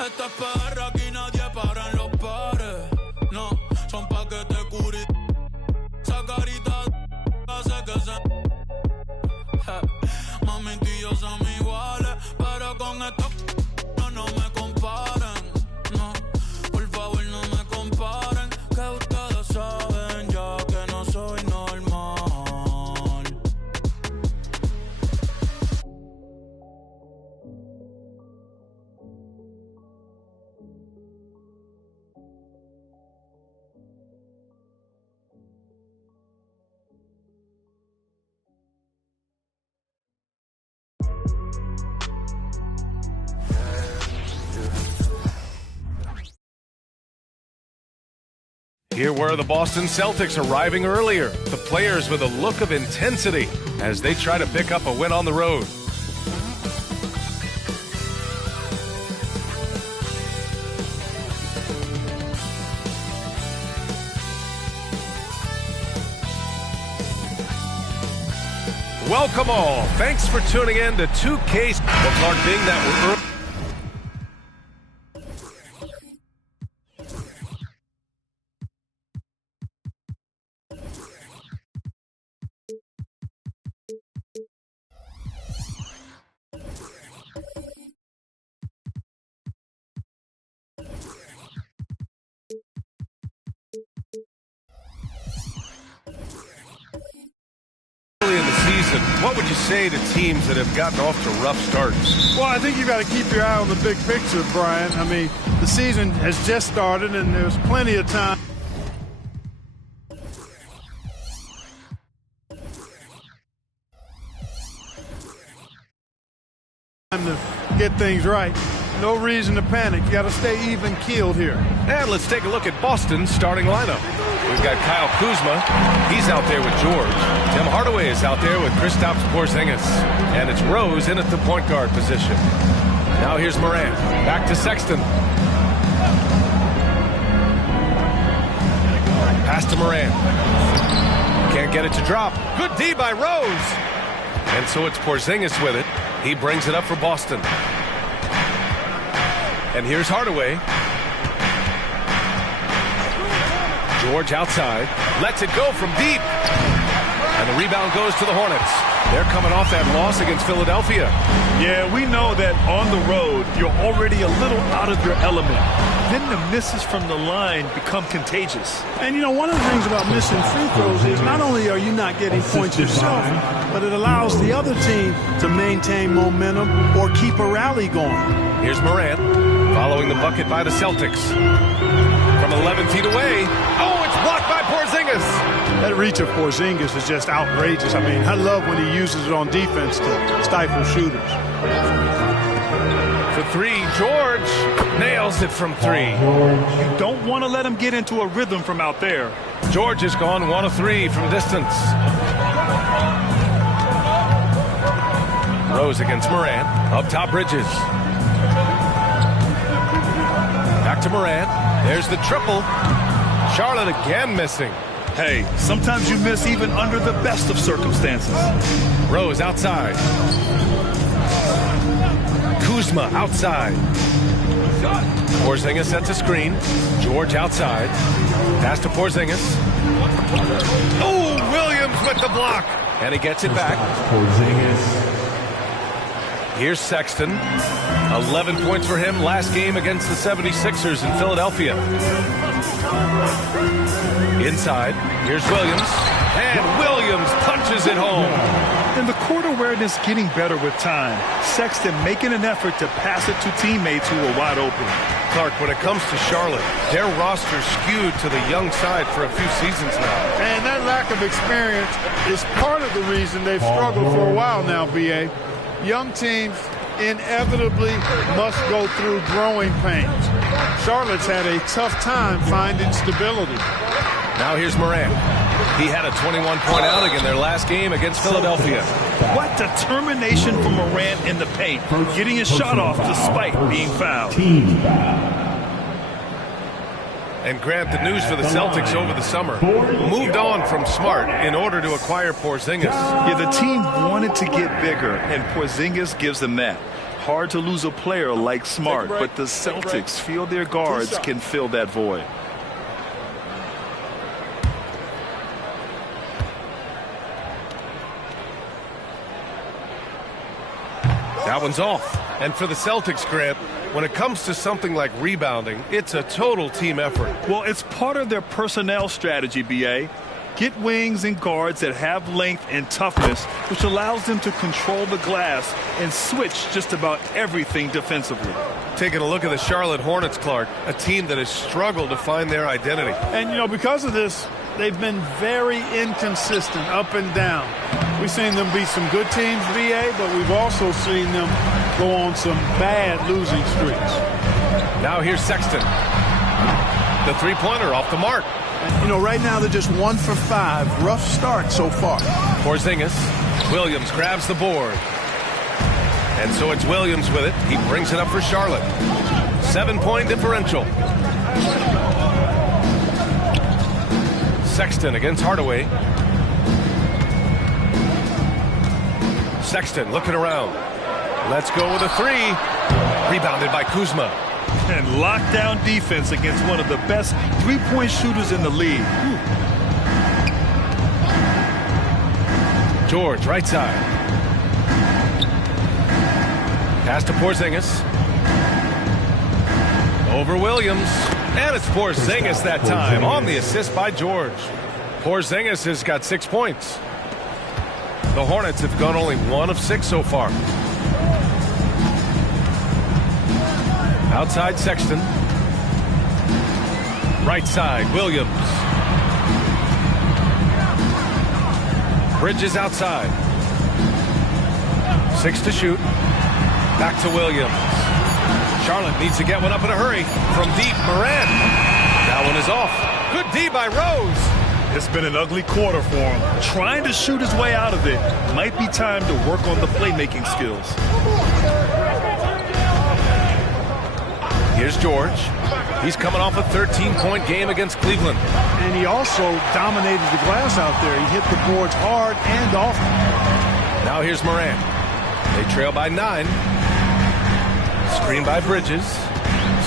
Esta es PR, aquí nadie para en los pares. No, son pa' que te curi. Esa carita hace que se... Mami, tú y yo somos iguales, pero con esto no me comparen. No, por favor no me comparen, que ustedes saben ya que no soy normal. Here were the Boston Celtics arriving earlier. The players with a look of intensity as they try to pick up a win on the road. Welcome all. Thanks for tuning in to 2K. Well, Clark, being that we're early. What would you say to teams that have gotten off to rough starts? Well, I think you got to keep your eye on the big picture, Brian. I mean, the season has just started, and there's plenty of time to get things right. No reason to panic. You got to stay even-keeled here. And let's take a look at Boston's starting lineup. We've got Kyle Kuzma. He's out there with George. Tim Hardaway is out there with Kristaps Porzingis. And it's Rose in at the point guard position. Now here's Morant. Back to Sexton. Pass to Morant. Can't get it to drop. Good D by Rose. And so it's Porzingis with it. He brings it up for Boston. And here's Hardaway. George outside. Lets it go from deep. And the rebound goes to the Hornets. They're coming off that loss against Philadelphia. Yeah, we know that on the road, you're already a little out of your element. Then the misses from the line become contagious. And, you know, one of the things about missing free throws is not only are you not getting points yourself, but it allows the other team to maintain momentum or keep a rally going. Here's Morant following the bucket by the Celtics. From 11 feet away. Oh, it's blocked by Porzingis. That reach of Porzingis is just outrageous. I mean, I love when he uses it on defense to stifle shooters. For three, George nails it from three. You don't want to let him get into a rhythm from out there. George has gone 1 of 3 from distance. Rose against Morant. Up top, Bridges. Back to Morant. There's the triple. Charlotte again missing. Hey, sometimes you miss even under the best of circumstances. Rose outside. Kuzma outside. Porzingis sets a screen. George outside. Pass to Porzingis. Oh, Williams with the block. And he gets it back. Porzingis. Here's Sexton. 11 points for him last game against the 76ers in Philadelphia. Inside. Here's Williams. And Williams punches it home. And the court awareness getting better with time. Sexton making an effort to pass it to teammates who were wide open. Clark, when it comes to Charlotte, their roster skewed to the young side for a few seasons now. And that lack of experience is part of the reason they've struggled for a while now, B.A. Young teams inevitably must go through growing pains. Charlotte's had a tough time finding stability. Now here's Morant. He had a 21-point outing in their last game against Philadelphia. What determination from Morant in the paint, getting his shot off despite being fouled. And Grant, the news for the Celtics over the summer, moved on from Smart in order to acquire Porzingis. Yeah, the team wanted to get bigger, and Porzingis gives them that. hard to lose a player like Smart, but the Celtics feel their guards can fill that void. That one's off. And for the Celtics, Grant, when it comes to something like rebounding, it's a total team effort. Well, it's part of their personnel strategy, B.A. Get wings and guards that have length and toughness, which allows them to control the glass and switch just about everything defensively. Taking a look at the Charlotte Hornets, Clark, a team that has struggled to find their identity. And, you know, because of this, they've been very inconsistent up and down. We've seen them beat some good teams, VA, but we've also seen them go on some bad losing streaks. Now here's Sexton. The three-pointer off the mark. And, you know, right now they're just 1 for 5. Rough start so far. Porzingis. Williams grabs the board. And so it's Williams with it. He brings it up for Charlotte. 7-point differential. Sexton against Hardaway. Sexton looking around. Let's go with a three. Rebounded by Kuzma. And lockdown defense against one of the best three-point shooters in the league. George, right side. Pass to Porzingis. Over Williams. And it's Porzingis that time on the assist by George. Porzingis has got 6 points. The Hornets have gone only 1 of 6 so far. Outside Sexton. Right side, Williams. Bridges outside. 6 to shoot. Back to Williams. Charlotte needs to get one up in a hurry. From deep, Morant. That one is off. Good D by Rose. It's been an ugly quarter for him. Trying to shoot his way out of it. Might be time to work on the playmaking skills. Here's George. He's coming off a 13-point game against Cleveland. And he also dominated the glass out there. He hit the boards hard and often. Now here's Morant. They trail by 9. Screen by Bridges.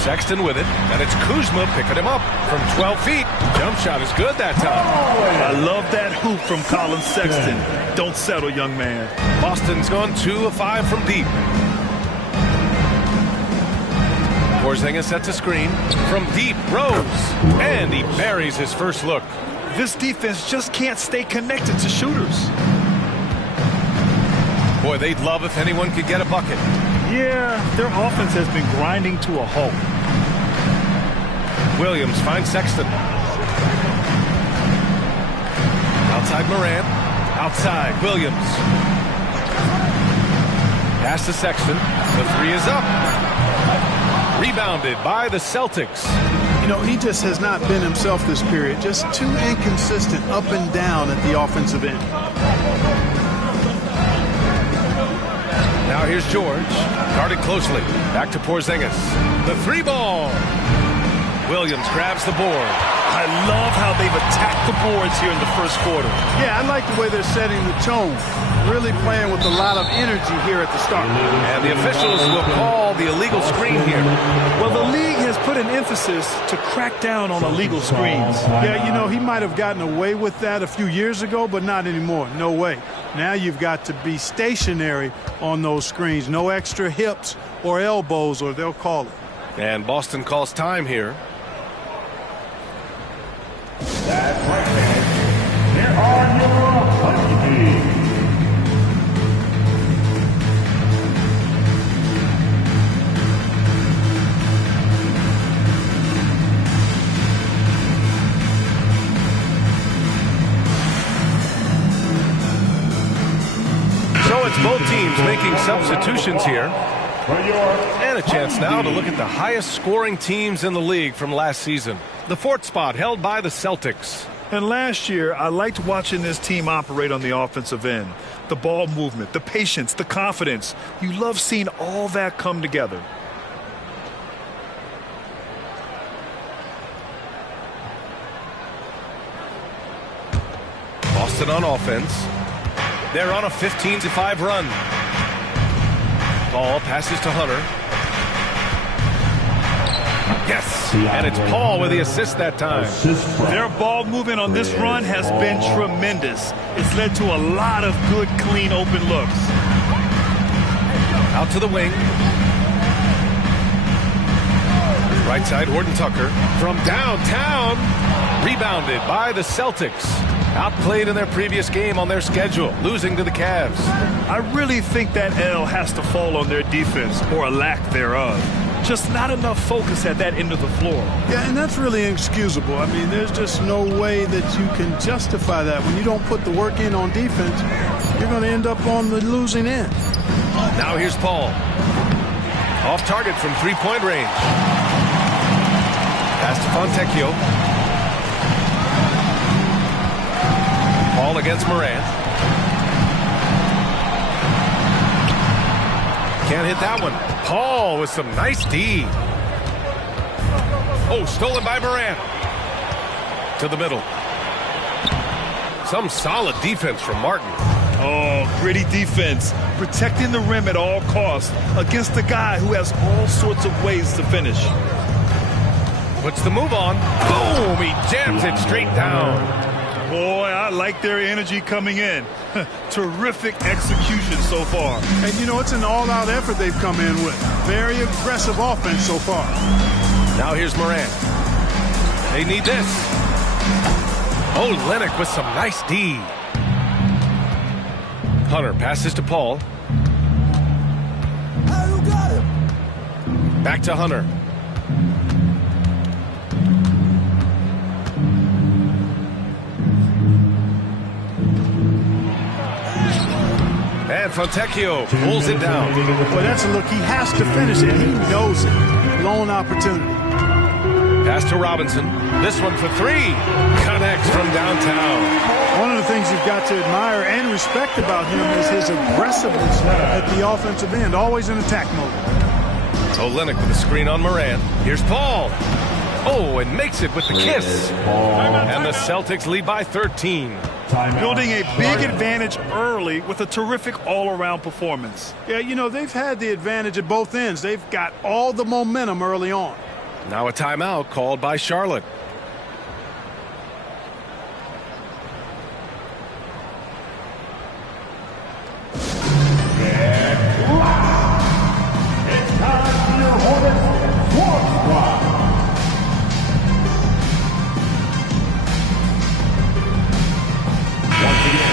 Sexton with it. And it's Kuzma picking him up from 12 feet. Jump shot is good that time. I love that hoop from Colin Sexton. Don't settle, young man. Boston's gone 2 of 5 from deep. Porzingis sets a screen. From deep, Rose. And he buries his first look. This defense just can't stay connected to shooters. Boy, they'd love if anyone could get a bucket. Yeah, their offense has been grinding to a halt. Williams finds Sexton. Outside Morant. Outside Williams. Pass to Sexton. The three is up. Rebounded by the Celtics. You know, he just has not been himself this period. Just too inconsistent up and down at the offensive end. Now here's George. Guarded closely. Back to Porzingis. The three ball. Williams grabs the board. I love how they've attacked the boards here in the first quarter. Yeah, I like the way they're setting the tone. Really playing with a lot of energy here at the start. And the officials will call the illegal screen here. Well, the league has put an emphasis to crack down on illegal screens. Yeah, you know, he might have gotten away with that a few years ago, but not anymore. No way. Now you've got to be stationary on those screens. No extra hips or elbows, or they'll call it. And Boston calls time here. That's right. Here are your hockey teams. So it's both teams making substitutions here. And a chance now to look at the highest scoring teams in the league from last season. The 4th spot held by the Celtics. And last year, I liked watching this team operate on the offensive end. The ball movement, the patience, the confidence. You love seeing all that come together. Boston on offense. They're on a 15-5 run. Paul passes to Hunter. Yes, and it's Paul with the assist that time. Their ball movement on this run has been tremendous. It's led to a lot of good, clean, open looks. Out to the wing. Right side, Horton Tucker. From downtown. Rebounded by the Celtics. Outplayed in their previous game on their schedule, losing to the Cavs. I really think that L has to fall on their defense, or a lack thereof. Just not enough focus at that end of the floor. Yeah, and that's really inexcusable. I mean, there's just no way that you can justify that. When you don't put the work in on defense, you're going to end up on the losing end. Now here's Paul. Off target from three-point range. Pass to Fontecchio. Paul against Morant. Can't hit that one. Paul with some nice D. Oh, stolen by Morant. To the middle. Some solid defense from Martin. Oh, gritty defense. Protecting the rim at all costs against a guy who has all sorts of ways to finish. Puts the move on. Boom! He jams it straight down. Boy, I like their energy coming in. Terrific execution so far. And, you know, it's an all-out effort they've come in with. Very aggressive offense so far. Now here's Morant. They need this. Oh, Lennox with some nice D. Hunter passes to Paul. Back to Hunter. And Fontecchio pulls it down. But that's a look. He has to finish it. He knows it. Lone opportunity. Pass to Robinson. This one for three. Connects from downtown. One of the things you've got to admire and respect about him is his aggressiveness at the offensive end. Always in attack mode. Olynyk with a screen on Morant. Here's Paul. Oh, and makes it with the kiss. And the Celtics lead by 13. Building a big advantage early with a terrific all-around performance. Yeah, you know, they've had the advantage at both ends. They've got all the momentum early on. Now a timeout called by Charlotte. It's time for your Hornets Squad Squad.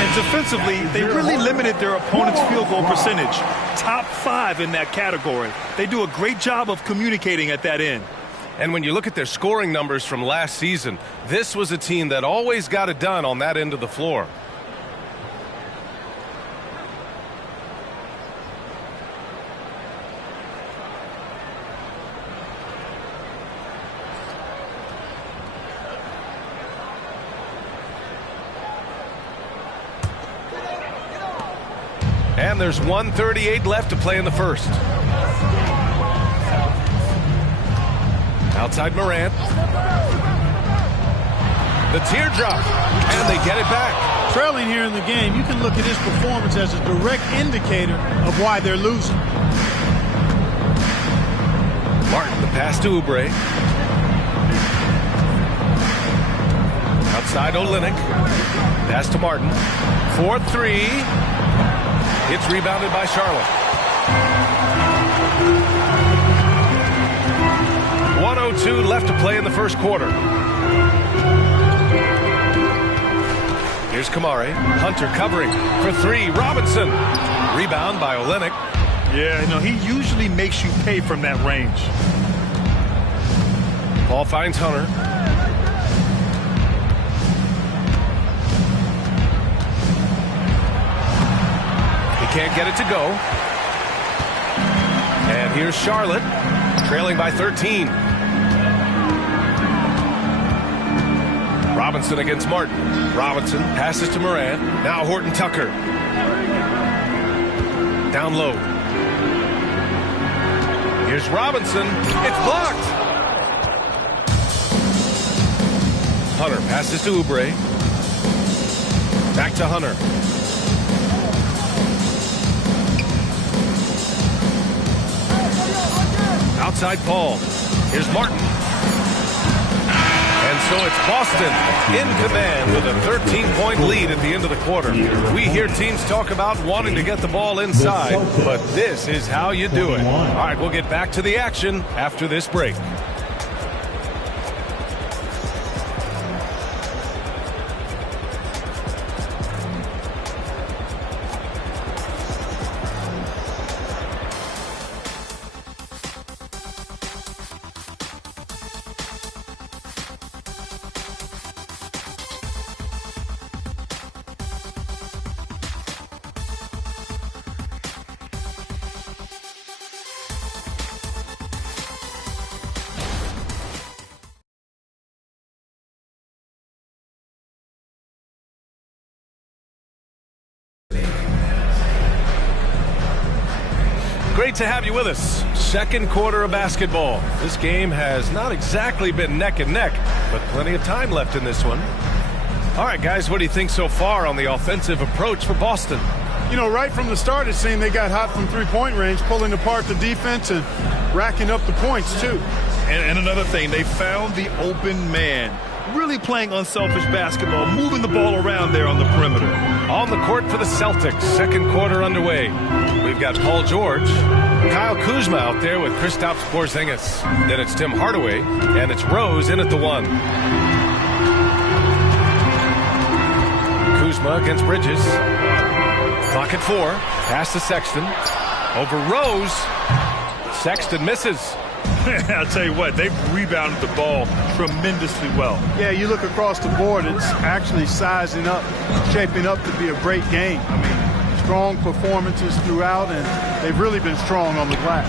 And defensively, they really limited their opponent's field goal percentage. Top 5 in that category. They do a great job of communicating at that end. And when you look at their scoring numbers from last season, this was a team that always got it done on that end of the floor. And there's 1:38 left to play in the first. Outside Morant. The teardrop. And they get it back. Trailing here in the game, you can look at his performance as a direct indicator of why they're losing. Martin, the pass to Oubre. Outside Olynyk. Pass to Martin. 4-3. It's rebounded by Charlotte. 1:02 left to play in the first quarter. Here's Kamari. Hunter covering for three. Robinson. Rebound by Olynyk. Yeah, no, he usually makes you pay from that range. Paul finds Hunter. He can't get it to go. And here's Charlotte, trailing by 13. Robinson against Martin. Robinson passes to Morant. Now Horton Tucker. Down low. Here's Robinson. It's blocked. Hunter passes to Oubre. Back to Hunter. outside Paul. Here's Martin. And so it's Boston in command with a 13-point lead at the end of the quarter. We hear teams talk about wanting to get the ball inside, but this is how you do it. All right, we'll get back to the action after this break. Great to have you with us. Second quarter of basketball. This game has not exactly been neck and neck, but plenty of time left in this one. All right, guys, what do you think so far on the offensive approach for Boston? You know, right from the start, it seemed they got hot from three-point range, pulling apart the defense and racking up the points, too. And another thing, they found the open man. Really playing unselfish basketball, moving the ball around there on the perimeter. On the court for the Celtics, second quarter underway. We've got Paul George, Kyle Kuzma out there with Kristaps Porzingis. Then it's Tim Hardaway, and it's Rose in at the 1. Kuzma against Bridges. Clock at 4. Pass to Sexton. Over Rose. Sexton misses. I'll tell you what, they've rebounded the ball tremendously well. Yeah, you look across the board, it's actually sizing up, shaping up to be a great game. I mean, strong performances throughout, and they've really been strong on the glass.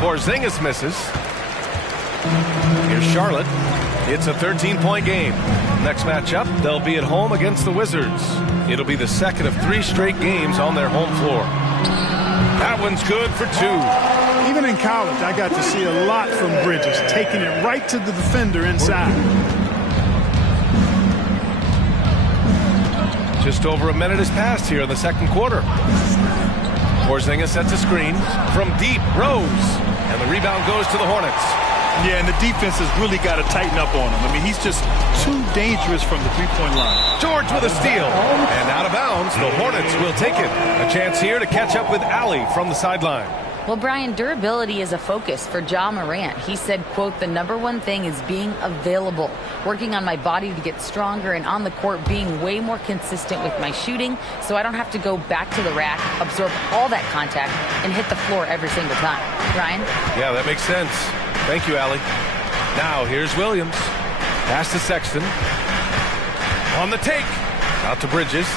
Porzingis misses. Here's Charlotte. It's a 13-point game. Next matchup, they'll be at home against the Wizards. It'll be the second of 3 straight games on their home floor. That one's good for 2. Even in college, I got to see a lot from Bridges, taking it right to the defender inside. Just over a minute has passed here in the second quarter. Porzingis sets a screen from deep. Rose. And the rebound goes to the Hornets. Yeah, and the defense has really got to tighten up on him. I mean, he's just too dangerous from the three-point line. George with a steal. And out of bounds, the Hornets will take it. A chance here to catch up with Allie from the sideline. Well, Brian, durability is a focus for Ja Morant. He said, quote, "The number one thing is being available, working on my body to get stronger, and on the court being way more consistent with my shooting so I don't have to go back to the rack, absorb all that contact, and hit the floor every single time." Brian? Yeah, that makes sense. Thank you, Allie. Now, here's Williams. Pass to Sexton. On the take. Out to Bridges.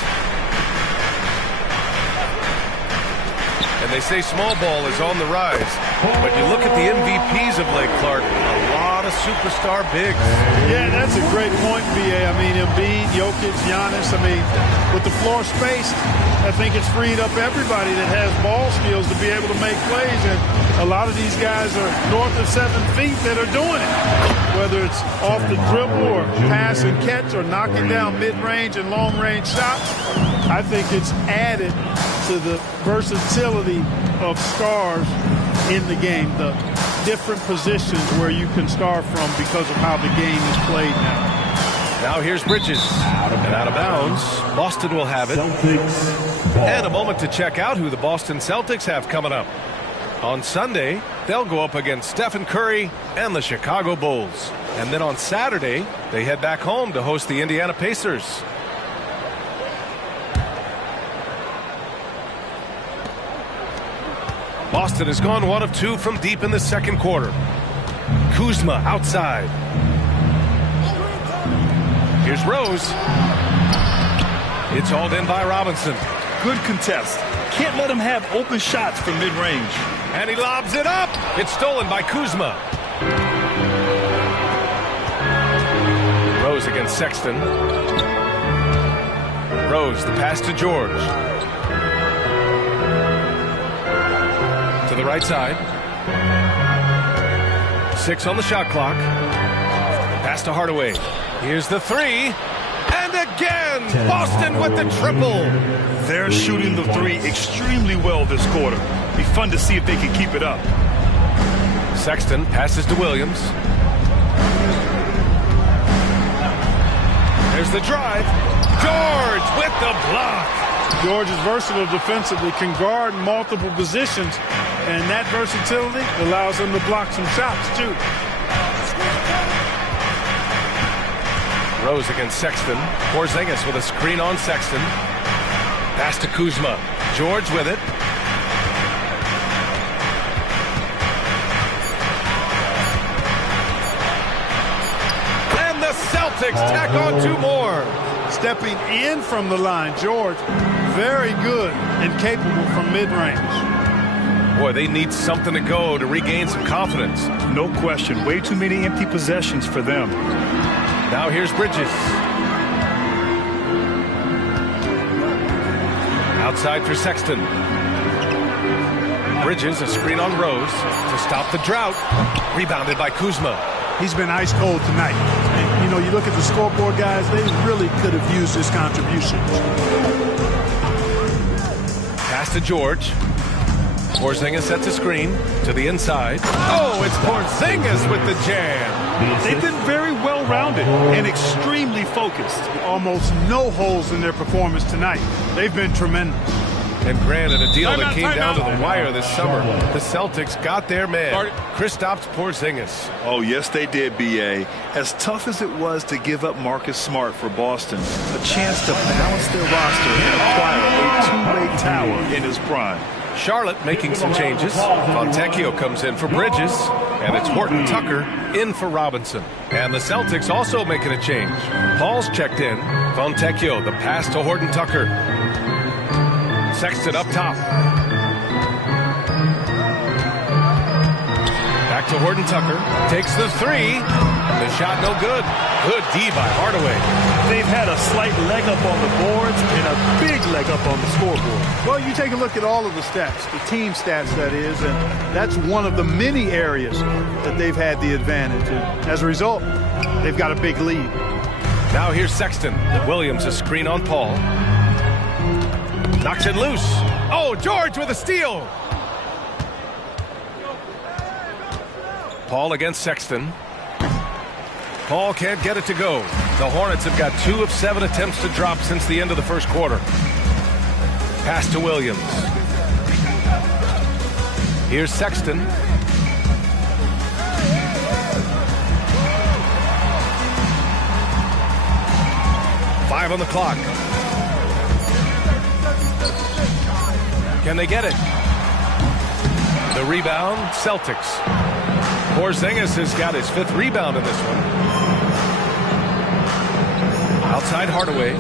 And they say small ball is on the rise. But you look at the MVPs of late, Clark, a lot of superstar bigs. Yeah, that's a great point, B.A. I mean, Embiid, Jokic, Giannis. I mean, with the floor space, I think it's freed up everybody that has ball skills to be able to make plays. And a lot of these guys are north of 7 feet that are doing it. Whether it's off the dribble or pass and catch or knocking down mid-range and long-range shots, I think it's added to the versatility of stars in the game, the different positions where you can star from because of how the game is played now. Now here's Bridges. And out of bounds. Boston will have it. And a moment to check out who the Boston Celtics have coming up. On Sunday, they'll go up against Stephen Curry and the Chicago Bulls. And then on Saturday, they head back home to host the Indiana Pacers. Boston has gone 1 of 2 from deep in the second quarter. Kuzma outside. Here's Rose. It's hauled in by Robinson. Good contest. Can't let him have open shots from mid-range. And he lobs it up. It's stolen by Kuzma. Rose against Sexton. Rose, the pass to George. To the right side. 6 on the shot clock. Pass to Hardaway. Here's the 3. And again, Boston with the triple. They're shooting the 3 extremely well this quarter. Be fun to see if they can keep it up. Sexton passes to Williams. There's the drive. George with the block. George is versatile defensively, can guard multiple positions, and that versatility allows him to block some shots, too. Rose against Sexton. Porzingis with a screen on Sexton. Pass to Kuzma. George with it. And the Celtics tack on 2 more. Stepping in from the line, George, very good and capable from mid-range. Boy, they need something to go to regain some confidence. No question. Way too many empty possessions for them. Now here's Bridges. Outside for Sexton. Bridges, a screen on Rose to stop the drought. Rebounded by Kuzma. He's been ice cold tonight. And, you know, you look at the scoreboard, guys, they really could have used his contribution. Pass to George. Porzingis sets a screen to the inside. Oh, it's Porzingis with the jam. They've been very well-rounded and extremely focused. Almost no holes in their performance tonight. They've been tremendous. And granted, a deal that came down to the wire this summer. The Celtics got their man, Kristaps Porzingis. Oh, yes, they did, B.A. As tough as it was to give up Marcus Smart for Boston, a chance to balance their roster and acquire a two-way tower in his prime. Charlotte making some changes. Fontecchio comes in for Bridges, and it's Horton Tucker in for Robinson. And the Celtics also making a change. Paul's checked in. Fontecchio, the pass to Horton Tucker. Sexton up top. Back to Horton Tucker. Takes the 3. The shot no good. Good D by Hardaway. They've had a slight leg up on the boards and a big leg up on the scoreboard. Well, you take a look at all of the stats, the team stats, that is, and that's one of the many areas that they've had the advantage. And as a result, they've got a big lead. Now here's Sexton. Williams a screen on Paul. Knocks it loose. Oh, George with a steal. Paul against Sexton. Paul can't get it to go. The Hornets have got 2 of 7 attempts to drop since the end of the first quarter. Pass to Williams. Here's Sexton. Five on the clock. Can they get it? The rebound, Celtics. Porzingis has got his 5th rebound in this one. Outside Hardaway.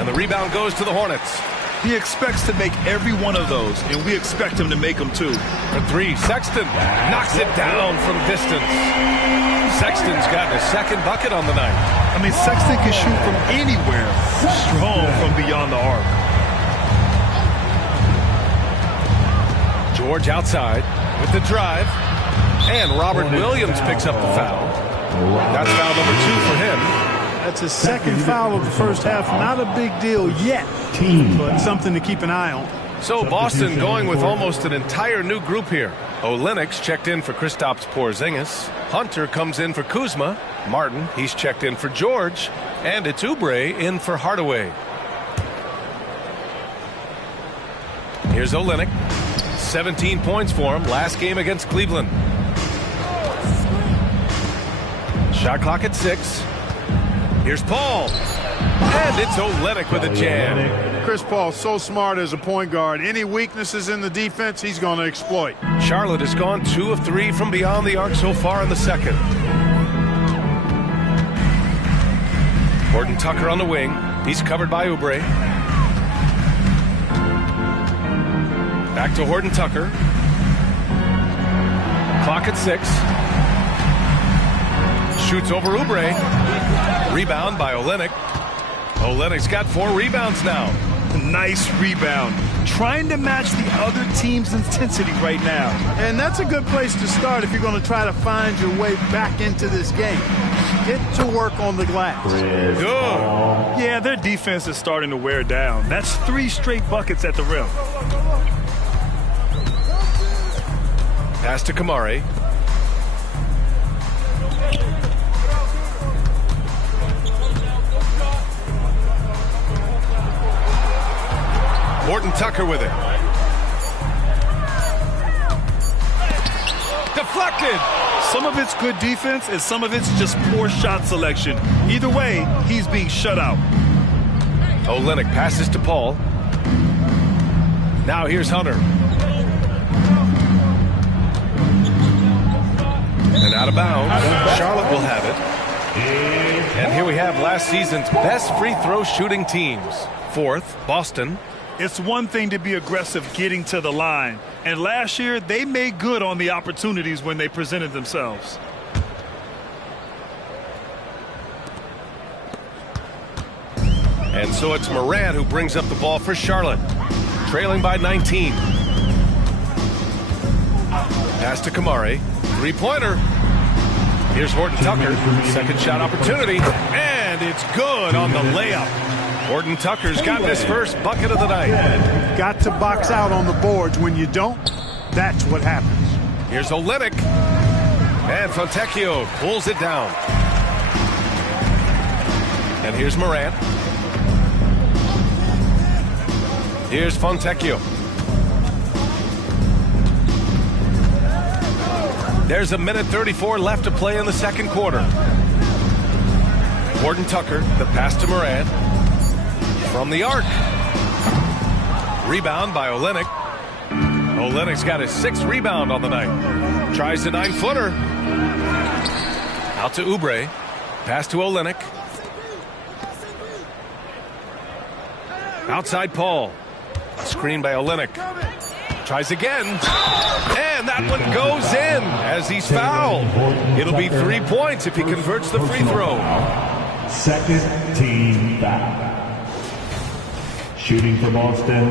And the rebound goes to the Hornets. He expects to make every one of those, and we expect him to make them too. For 3, Sexton knocks it down from distance. Sexton's gotten his 2nd bucket on the night. I mean, Sexton can shoot from anywhere. Strong from beyond the arc. George outside with the drive. And Robert Williams picks up the foul. That's foul number 2 for him. That's his 2nd foul of the first half. Not a big deal yet, but something to keep an eye on. So Boston going with almost an entire new group here. Olenek's checked in for Kristaps Porzingis. Hunter comes in for Kuzma. Martin, he's checked in for George. And it's Oubre in for Hardaway. Here's Olenek. 17 points for him last game against Cleveland. Shot clock at 6. Here's Paul. And it's Olenek with a jam. Chris Paul, so smart as a point guard. Any weaknesses in the defense, he's going to exploit. Charlotte has gone 2 of 3 from beyond the arc so far in the second. Horton Tucker on the wing. He's covered by Oubre. Back to Horton Tucker. Clock at 6. Shoots over Oubre. Rebound by Olenek. Olenek's got 4 rebounds now. Nice rebound. Trying to match the other team's intensity right now. And that's a good place to start if you're going to try to find your way back into this game. Get to work on the glass. Good. Yeah, their defense is starting to wear down. That's 3 straight buckets at the rim. Pass to Kamari. Horton Tucker with it. Deflected. Some of it's good defense and some of it's just poor shot selection. Either way, he's being shut out. Olynyk passes to Paul. Now here's Hunter. And out of bounds. Charlotte will have it. And here we have last season's best free throw shooting teams. Fourth, Boston. It's one thing to be aggressive getting to the line. And last year, they made good on the opportunities when they presented themselves. And so it's Morant who brings up the ball for Charlotte. Trailing by 19. Pass to Kamari. Three-pointer. Here's Horton Tucker. Second shot opportunity. And it's good on the layup. Horton Tucker's gotten his first bucket of the night. Got to box out on the boards. When you don't, that's what happens. Here's Olynyk. And Fontecchio pulls it down. And here's Morant. Here's Fontecchio. There's a minute 34 left to play in the second quarter. Horton Tucker, the pass to Morant. From the arc. Rebound by Olynyk. Olynyk's got his 6th rebound on the night. Tries the 9-footer. Out to Oubre. Pass to Olynyk. Outside Paul. Screen by Olynyk. Tries again. And that one goes in as he's fouled. It'll be 3 points if he converts the free throw. Second team foul. Shooting for Boston,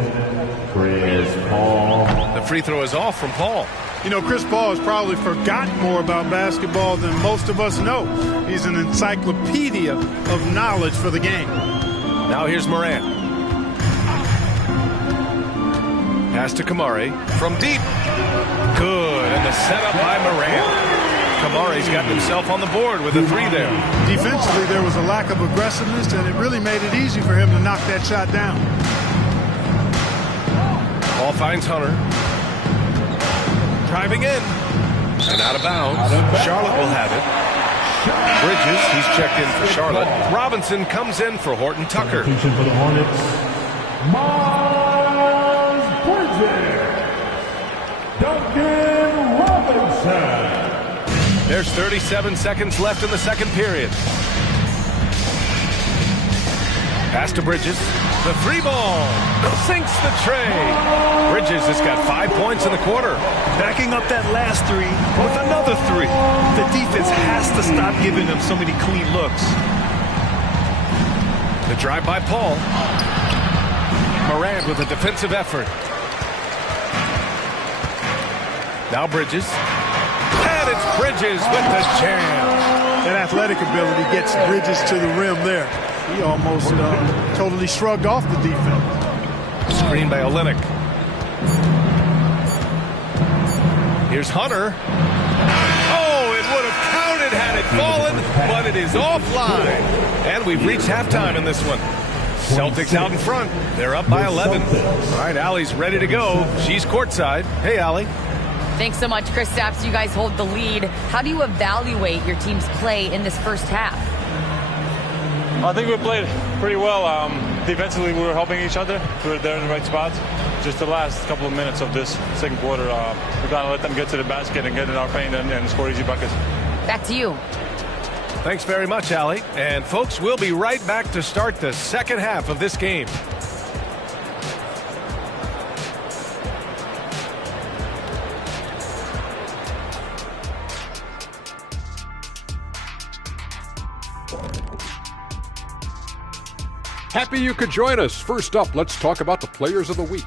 Chris Paul. The free throw is off from Paul. You know, Chris Paul has probably forgotten more about basketball than most of us know. He's an encyclopedia of knowledge for the game. Now here's Morant. Pass to Kamari from deep. Good, and the setup by Morant. Kamari's gotten himself on the board with a 3 there. Defensively, there was a lack of aggressiveness, and it really made it easy for him to knock that shot down. Ball finds Hunter. Driving in. And out of bounds. Charlotte will have it. Bridges, he's checked in for Charlotte. Robinson comes in for Horton Tucker. For the Hornets, Miles Bridges. Duncan Robinson. There's 37 seconds left in the second period. Pass to Bridges. The 3 ball. Sinks the tray. Bridges has got 5 points in the quarter. Backing up that last 3 with another 3. The defense has to stop giving them so many clean looks. The drive by Paul. Morant with a defensive effort. Now Bridges. And it's Bridges with the jam. That athletic ability gets Bridges to the rim there. He almost totally shrugged off the defense. Screen by Olynyk. Here's Hunter. Oh, it would have counted had it fallen, but it is offline. And we've reached halftime in this one. Celtics out in front. They're up by 11. All right, Allie's ready to go. She's courtside. Hey, Allie. Thanks so much, Chris Stapps. You guys hold the lead. How do you evaluate your team's play in this first half? I think we played pretty well. Defensively, we were helping each other. We were there in the right spots. Just the last couple of minutes of this second quarter, we got to let them get to the basket and get in our paint and score easy buckets. Back to you. Thanks very much, Allie. And, folks, we'll be right back to start the second half of this game. Happy you could join us. First up, let's talk about the players of the week.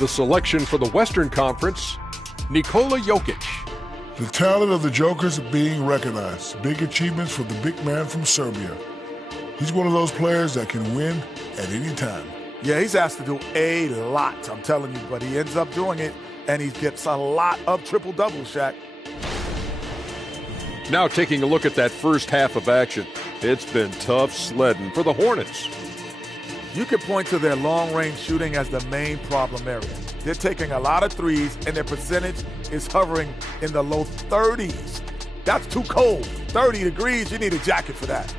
The selection for the Western Conference, Nikola Jokic. The talent of the Jokers being recognized. Big achievements for the big man from Serbia. He's one of those players that can win at any time. Yeah, he's asked to do a lot, I'm telling you, but he ends up doing it and he gets a lot of triple-doubles, Shaq. Now taking a look at that first half of action. It's been tough sledding for the Hornets. You could point to their long-range shooting as the main problem area. They're taking a lot of threes, and their percentage is hovering in the low 30s. That's too cold. 30 degrees, you need a jacket for that.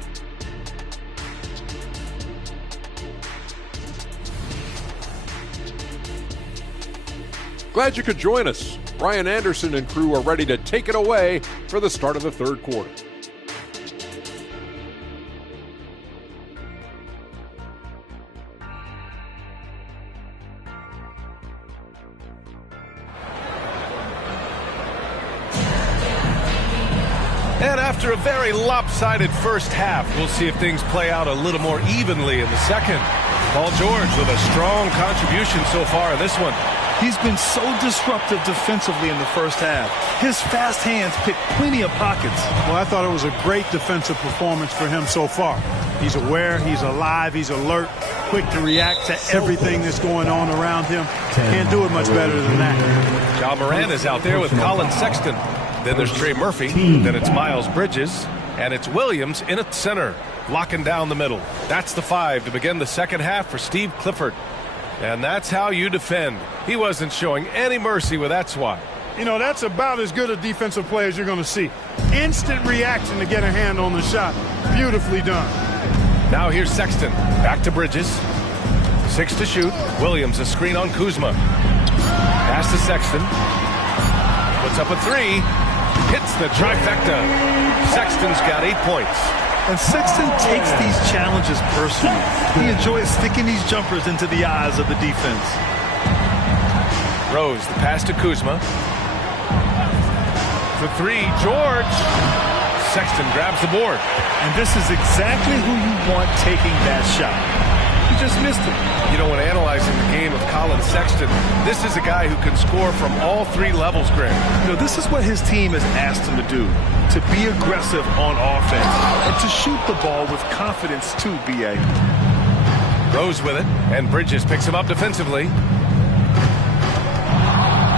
Glad you could join us. Brian Anderson and crew are ready to take it away for the start of the third quarter. And after a very lopsided first half, we'll see if things play out a little more evenly in the second. Paul George with a strong contribution so far in this one. He's been so disruptive defensively in the first half. His fast hands pick plenty of pockets. Well, I thought it was a great defensive performance for him so far. He's aware, he's alive, he's alert, quick to react to everything that's going on around him. Can't do it much better than that. Ja Morant is out there with Colin Sexton. Then there's Trey Murphy. Then it's Miles Bridges. And it's Williams in at center, locking down the middle. That's the 5 to begin the second half for Steve Clifford. And that's how you defend. He wasn't showing any mercy with that swat. You know, that's about as good a defensive play as you're going to see. Instant reaction to get a hand on the shot. Beautifully done. Now here's Sexton. Back to Bridges. 6 to shoot. Williams a screen on Kuzma. Pass to Sexton. Puts up a 3. Hits the trifecta. Sexton's got 8 points. And Sexton takes these challenges personally. He enjoys sticking these jumpers into the eyes of the defense. Rose, the pass to Kuzma. For 3, George. Sexton grabs the board. And this is exactly who you want taking that shot. He just missed it. You know, when analyzing the game of Colin Sexton, this is a guy who can score from all 3 levels, Greg. You know, this is what his team has asked him to do, to be aggressive on offense and to shoot the ball with confidence too, B.A. Rose with it, and Bridges picks him up defensively.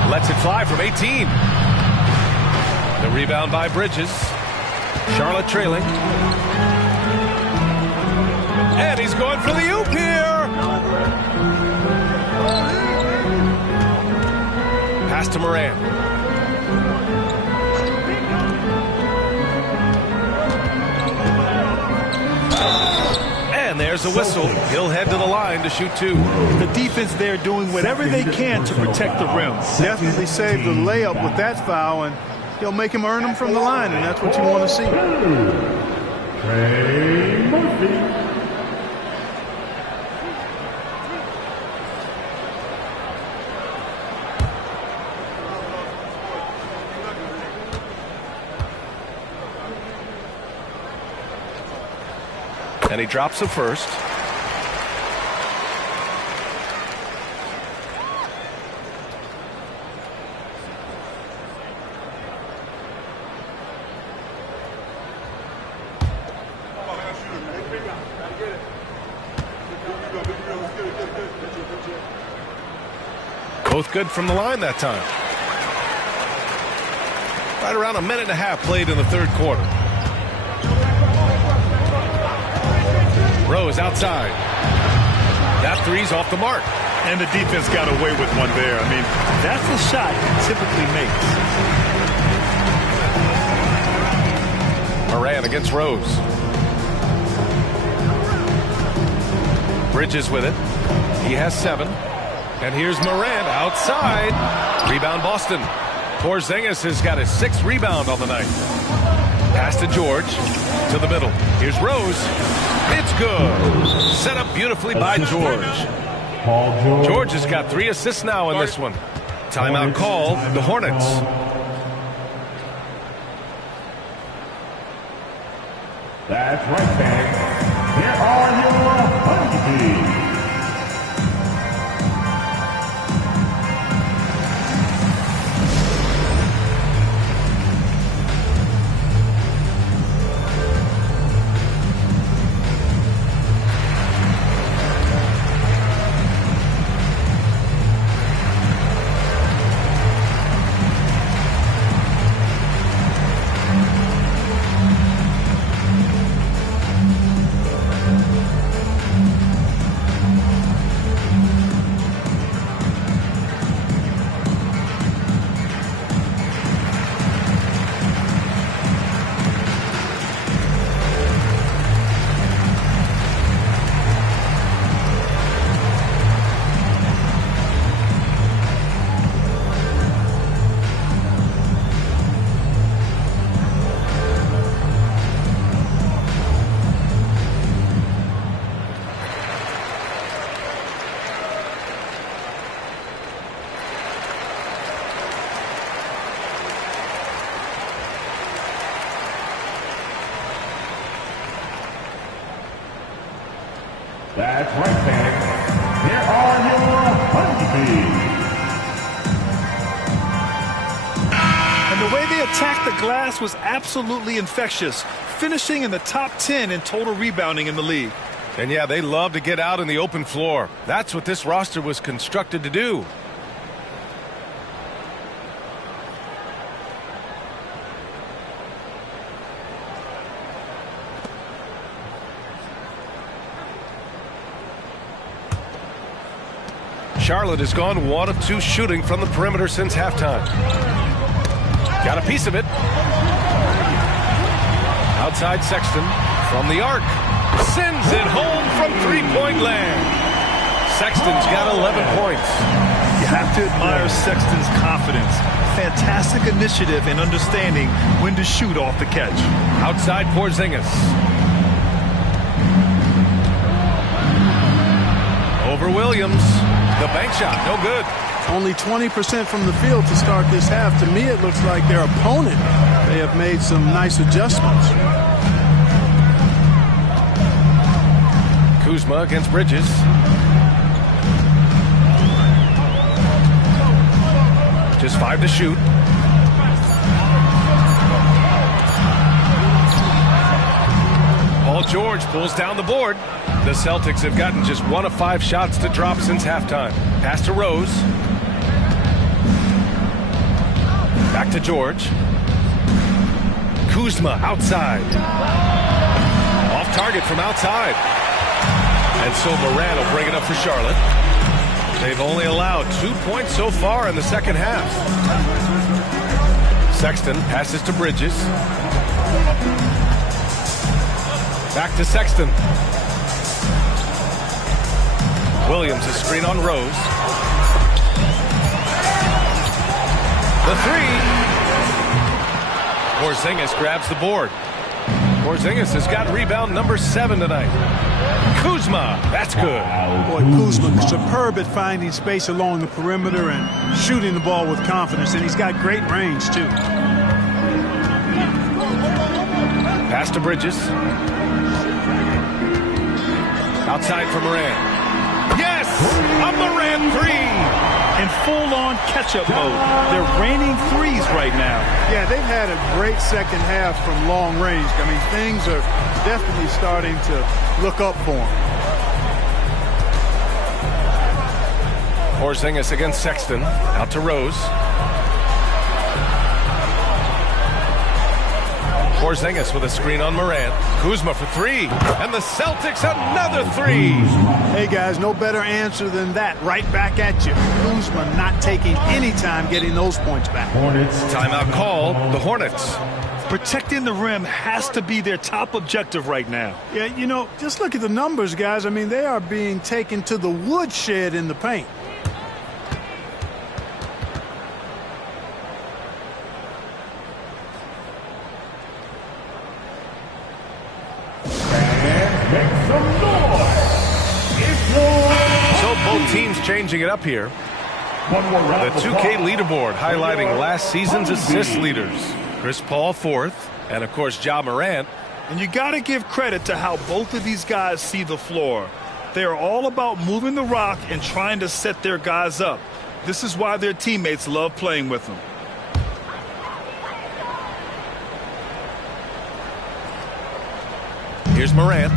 Lets it fly from 18. The rebound by Bridges. Charlotte trailing. And he's going for the oop here. Pass to Morant. And there's a whistle. He'll head to the line to shoot 2. The defense there doing whatever they can to protect the rim. Definitely saved the layup with that foul, and he'll make him earn them from the line, and that's what you want to see. Trey Murphy. And he drops the first. Both good from the line that time. Right around a minute and a half played in the third quarter. Rose outside. That 3's off the mark. And the defense got away with one there. I mean, that's the shot he typically makes. Morant against Rose. Bridges with it. He has 7. And here's Morant outside. Rebound Boston. Porzingis has got his 6th rebound on the night. Pass to George. To the middle. Here's Rose. It's good. Set up beautifully by George. George has got 3 assists now in this one. Timeout called. The Hornets. That's right, fans. Here are your honeybees. That's right, fans. Here are your honeybees. And the way they attacked the glass was absolutely infectious, finishing in the top 10 in total rebounding in the league. And yeah, they love to get out in the open floor. That's what this roster was constructed to do. Charlotte has gone 1 of 2 shooting from the perimeter since halftime. Got a piece of it. Outside Sexton from the arc. Sends it home from three-point land. Sexton's got 11 points. You have to admire Sexton's confidence. Fantastic initiative and understanding when to shoot off the catch. Outside Porzingis. Over Williams. The bank shot, no good. Only 20% from the field to start this half. To me, it looks like their opponent. They have made some nice adjustments. Kuzma against Bridges. Just 5 to shoot. Paul George pulls down the board. The Celtics have gotten just 1 of 5 shots to drop since halftime. Pass to Rose. Back to George. Kuzma outside. Off target from outside. And so Moran will bring it up for Charlotte. They've only allowed 2 points so far in the second half. Sexton passes to Bridges. Back to Sexton. Williams a screen on Rose. The 3. Porzingis grabs the board. Porzingis has got rebound number 7 tonight. Kuzma, that's good. Boy, Kuzma superb at finding space along the perimeter and shooting the ball with confidence, and he's got great range too. Pass to Bridges. Outside for Moran. Yes! A Moran 3! In full-on catch-up mode. They're raining threes right now. Yeah, they've had a great second half from long range. I mean, things are definitely starting to look up for them. Porzingis against Sexton. Out to Rose. Porzingis with a screen on Morant. Kuzma for 3. And the Celtics another 3. Hey, guys, no better answer than that. Right back at you. Kuzma not taking any time getting those points back. Hornets. Timeout call. The Hornets. Protecting the rim has to be their top objective right now. Yeah, you know, just look at the numbers, guys. I mean, they are being taken to the woodshed in the paint. So both teams changing it up here. The 2K leaderboard highlighting last season's assist leaders. Chris Paul 4th, and of course Ja Morant. And you got to give credit to how both of these guys see the floor. They are all about moving the rock and trying to set their guys up. This is why their teammates love playing with them. Here's Morant.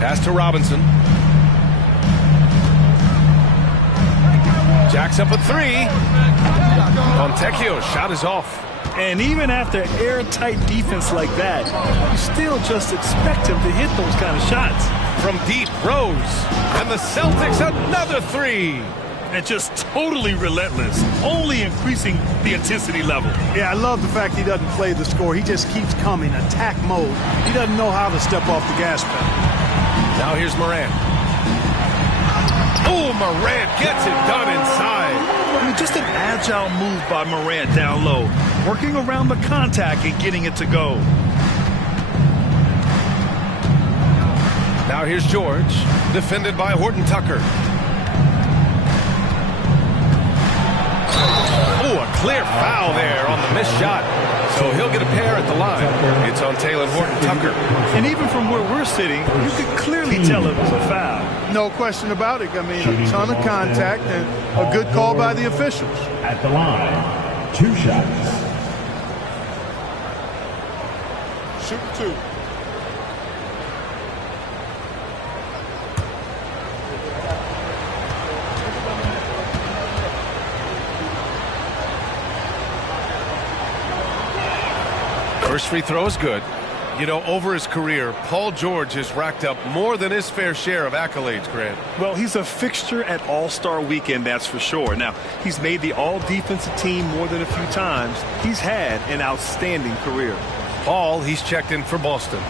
Pass to Robinson. Jacks up a 3. Fontecchio's shot is off. And even after airtight defense like that, you still just expect him to hit those kind of shots. From deep, Rose. And the Celtics another 3. And just totally relentless, only increasing the intensity level. Yeah, I love the fact he doesn't play the score. He just keeps coming, attack mode. He doesn't know how to step off the gas pedal. Now here's Morant. Oh, Morant gets it done inside. I mean, just an agile move by Morant down low, working around the contact and getting it to go. Now here's George, defended by Horton Tucker. Oh, a clear foul there on the missed shot. So he'll get a pair at the line. It's on Taylor Horton-Tucker. And even from where we're sitting, you could clearly tell it was a foul. No question about it. I mean, a ton of contact and a good call by the officials. At the line, 2 shots. Shoot 2. First free throw is good. You know, over his career, Paul George has racked up more than his fair share of accolades, Grant. Well, he's a fixture at All-Star Weekend, that's for sure. Now, he's made the All-Defensive Team more than a few times. He's had an outstanding career. Paul, he's checked in for Boston.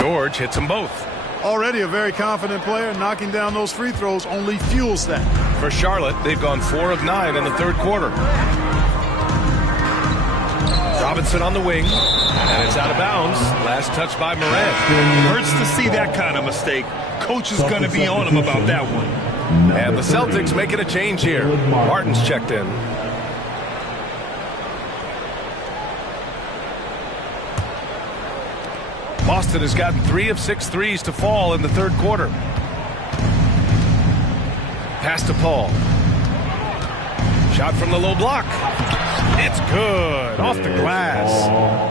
George hits them both. Already a very confident player. Knocking down those free throws only fuels that. For Charlotte, they've gone 4 of 9 in the third quarter. Robinson on the wing, and it's out of bounds. Last touch by Morant. Hurts to see that kind of mistake. Coach is going to be on him about that one. And the Celtics making a change here. Martin's checked in. Boston has gotten 3 of 6 threes to fall in the third quarter. Pass to Paul. Shot from the low block. It's good. Off the glass.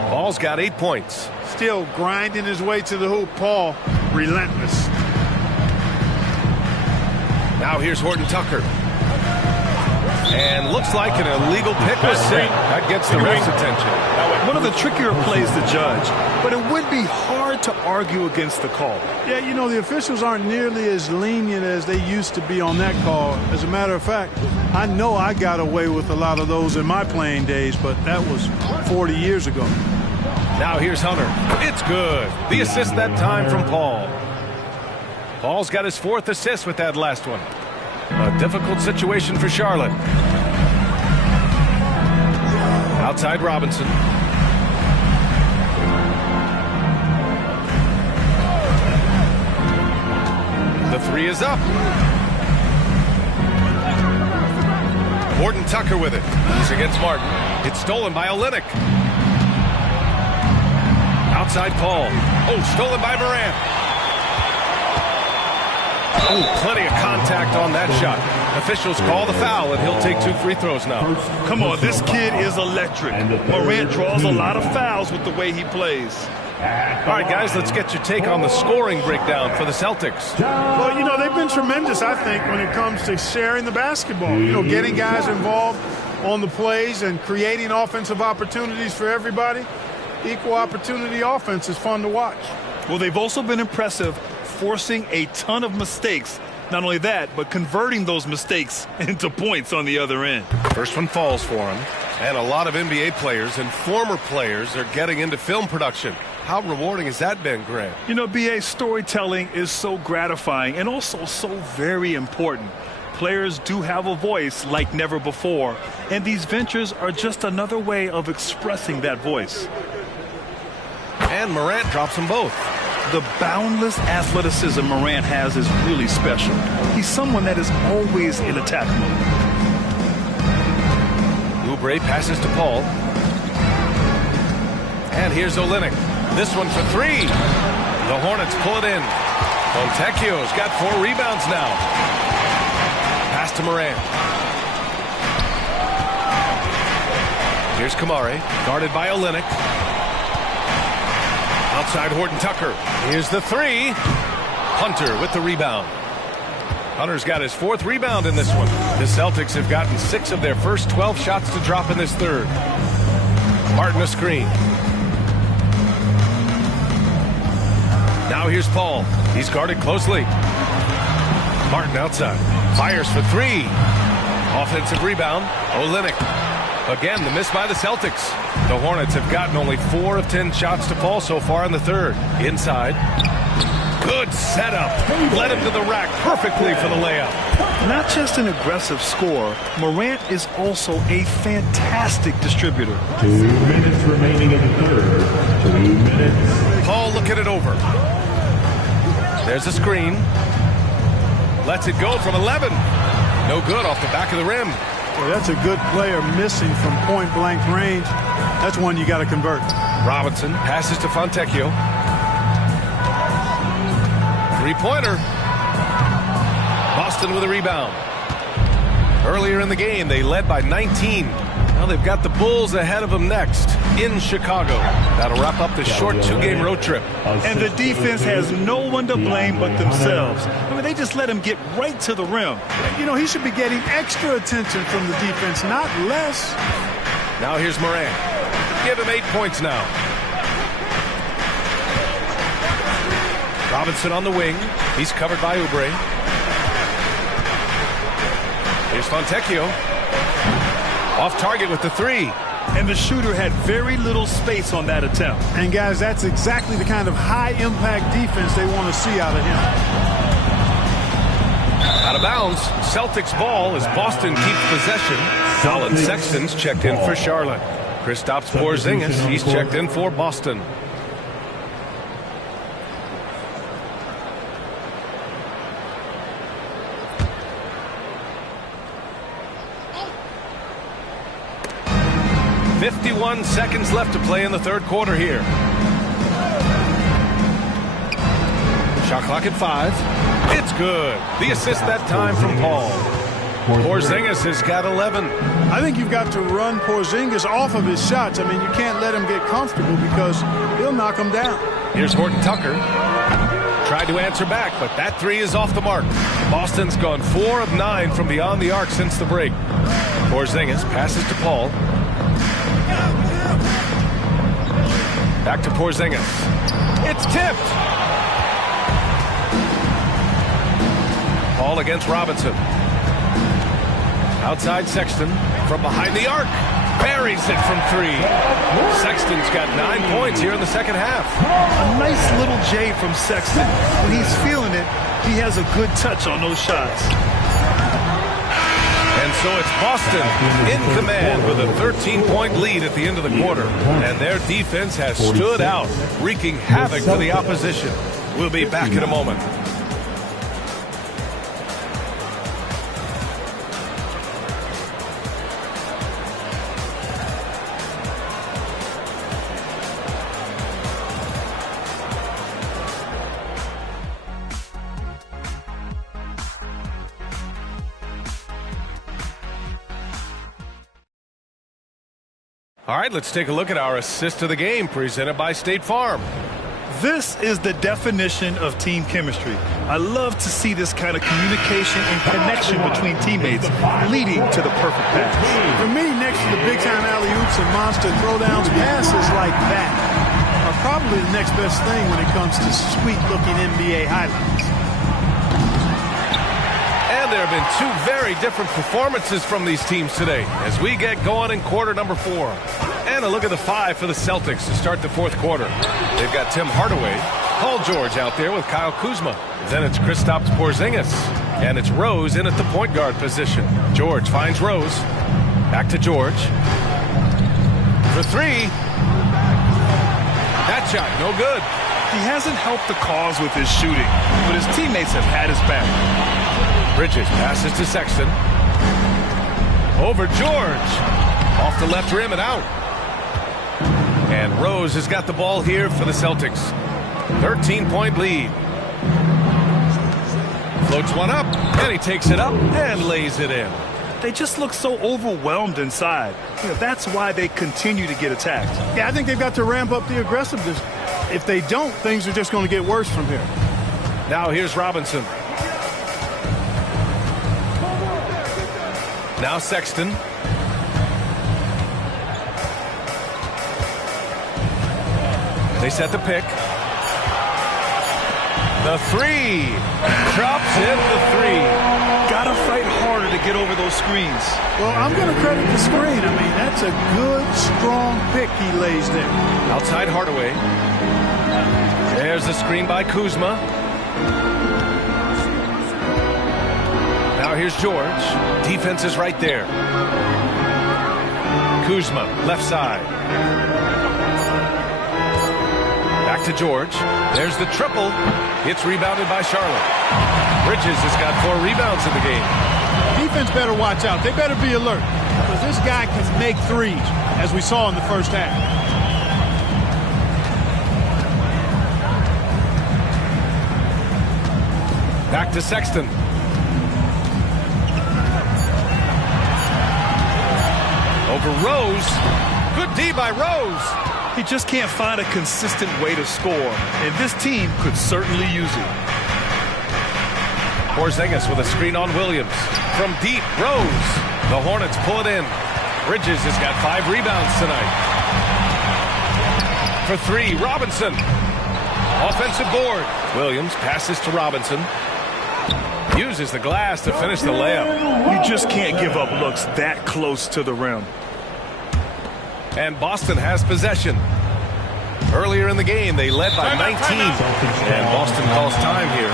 Paul's got 8 points. Still grinding his way to the hoop. Paul, relentless. Now here's Horton-Tucker. And looks like an illegal pick was set. That gets the ref's attention. One of the trickier plays to judge, but it would be hard to argue against the call. Yeah, you know, the officials aren't nearly as lenient as they used to be on that call. As a matter of fact, I know I got away with a lot of those in my playing days, but that was 40 years ago. Now here's Hunter. It's good. The assist that time from Paul. Paul's got his 4th assist with that last one. A difficult situation for Charlotte. Outside Robinson. The 3 is up. Horton-Tucker with it. He's against Martin. It's stolen by Olynyk. Outside Paul. Oh, stolen by Morant. Oh, plenty of contact on that shot. Officials call the foul, and he'll take 2 free throws now. Come on, this kid is electric. Morant draws a lot of fouls with the way he plays. All right, guys, let's get your take on the scoring breakdown for the Celtics. Well, you know, they've been tremendous, I think, when it comes to sharing the basketball. You know, getting guys involved on the plays and creating offensive opportunities for everybody. Equal opportunity offense is fun to watch. Well, they've also been impressive, forcing a ton of mistakes. Not only that, but converting those mistakes into points on the other end. First one falls for him. And a lot of NBA players and former players are getting into film production. How rewarding has that been, Grant? You know, BA, storytelling is so gratifying and also so very important. Players do have a voice like never before, and these ventures are just another way of expressing that voice. And Morant drops them both. The boundless athleticism Morant has is really special. He's someone that is always in attack mode. Oubre passes to Paul. And here's Olynyk. This one for 3. The Hornets pull it in. Fontecchio's got 4 rebounds now. Pass to Morant. Here's Kamare, guarded by Olynyk. Outside Horton-Tucker. Here's the 3. Hunter with the rebound. Hunter's got his 4th rebound in this one. The Celtics have gotten 6 of their first 12 shots to drop in this third. Martin a screen. Now here's Paul. He's guarded closely. Martin outside. Fires for 3. Offensive rebound. Olynyk. Again, the miss by the Celtics. The Hornets have gotten only 4 of 10 shots to fall so far in the third. Inside. Good setup. Led him to the rack perfectly for the layup. Not just an aggressive scorer, Morant is also a fantastic distributor. 2 minutes remaining in the third. 2 minutes. Paul looking it over. There's a screen. Lets it go from 11. No good off the back of the rim. Well, that's a good player missing from point-blank range. That's one you got to convert. Robinson passes to Fontecchio. Three-pointer. Boston with a rebound. Earlier in the game, they led by 19. Now they've got the Bulls ahead of them next in Chicago. That'll wrap up the short two-game road trip. And the defense has no one to blame but themselves. I mean, they just let him get right to the rim. You know, he should be getting extra attention from the defense, not less. Now here's Morant. Give him 8 points now. Robinson on the wing. He's covered by Oubre. Here's Fontecchio. Off target with the three. And the shooter had very little space on that attempt. And, guys, that's exactly the kind of high-impact defense they want to see out of him. Out of bounds. Celtics ball as Boston keeps possession. Colin Sexton's checked in for Charlotte. Kristaps Porzingis, he's checked in for Boston. .51 seconds left to play in the third quarter here. Shot clock at 5. It's good. The assist that time from Paul. Porzingis has got 11. I think you've got to run Porzingis off of his shots. I mean, you can't let him get comfortable because he'll knock him down. Here's Horton Tucker. Tried to answer back, but that three is off the mark. Boston's gone 4 of 9 from beyond the arc since the break. Porzingis passes to Paul. Back to Porzingis. It's tipped. Paul against Robinson. Outside Sexton from behind the arc. Buries it from 3. Sexton's got 9 points here in the second half. A nice little J from Sexton. When he's feeling it, he has a good touch on those shots. And so it's Boston in command with a 13-point lead at the end of the quarter. And their defense has stood out, wreaking havoc for the opposition. We'll be back in a moment. All right, let's take a look at our assist of the game presented by State Farm. This is the definition of team chemistry. I love to see this kind of communication and connection between teammates leading to the perfect pass. For me, next to the big-time alley-oops and monster throwdowns, passes like that are probably the next best thing when it comes to sweet-looking NBA highlights. And there have been 2 very different performances from these teams today as we get going in quarter number 4. And a look at the 5 for the Celtics to start the fourth quarter. They've got Tim Hardaway, Paul George out there with Kyle Kuzma. Then it's Kristaps Porzingis. And it's Rose in at the point guard position. George finds Rose. Back to George. For 3. That shot, no good. He hasn't helped the cause with his shooting, but his teammates have had his back. Bridges passes to Sexton. Over George. Off the left rim and out. And Rose has got the ball here for the Celtics. 13-point lead. Floats one up, and he takes it up and lays it in. They just look so overwhelmed inside. You know, that's why they continue to get attacked. Yeah, I think they've got to ramp up the aggressiveness. If they don't, things are just going to get worse from here. Now here's Robinson. Now Sexton. They set the pick. The 3. Drops in the 3. Gotta fight harder to get over those screens. Well, I'm going to credit the screen. I mean, that's a good, strong pick he lays there. Outside Hardaway. There's the screen by Kuzma. Now here's George. Defense is right there. Kuzma, left side. Back to George. There's the triple. It's rebounded by Charlotte. Bridges has got 4 rebounds in the game. He defense better watch out. They better be alert because this guy can make threes, as we saw in the first half. Back to Sexton. Over Rose. Good D by Rose. He just can't find a consistent way to score, and this team could certainly use it. Porzingis with a screen on Williams. From deep, Rose. The Hornets pull it in. Bridges has got 5 rebounds tonight. For 3, Robinson. Offensive board. Williams passes to Robinson. Uses the glass to finish the layup. You just can't give up looks that close to the rim. And Boston has possession. Earlier in the game, they led by 19. And Boston calls time here.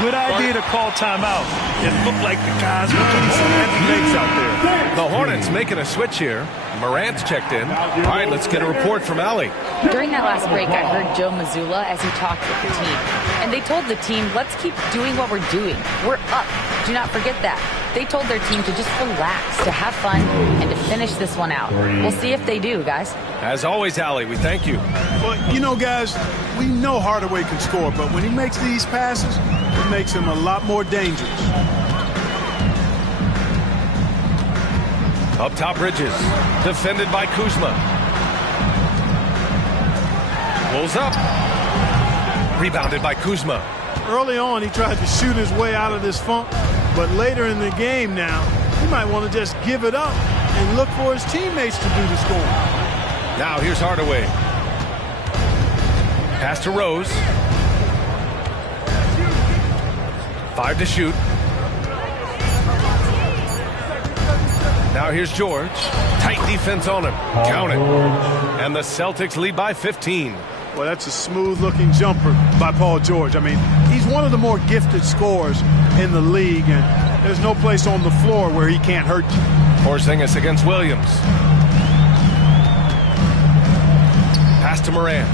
Good idea to call timeout. It looked like the guys were putting some heavy legs out there. The Hornets making a switch here. Morant's checked in. All right, let's get a report from Allie. During that last break, I heard Joe Mazzulla as he talked with the team. And they told the team, let's keep doing what we're doing. We're up. Do not forget that. They told their team to just relax, to have fun, and to finish this one out. We'll see if they do, guys. As always, Allie, we thank you. Well, you know, guys, we know Hardaway can score, but when he makes these passes, it makes him a lot more dangerous. Up top, Bridges. Defended by Kuzma. Pulls up. Rebounded by Kuzma. Early on, he tried to shoot his way out of this funk, but later in the game now, he might want to just give it up and look for his teammates to do the scoring. Now here's Hardaway. Pass to Rose. 5 to shoot. Now here's George. Tight defense on him. Count it. And the Celtics lead by 15. Well, that's a smooth-looking jumper by Paul George. I mean, he's one of the more gifted scorers in the league, and there's no place on the floor where he can't hurt you. Porzingis against Williams. Pass to Morant.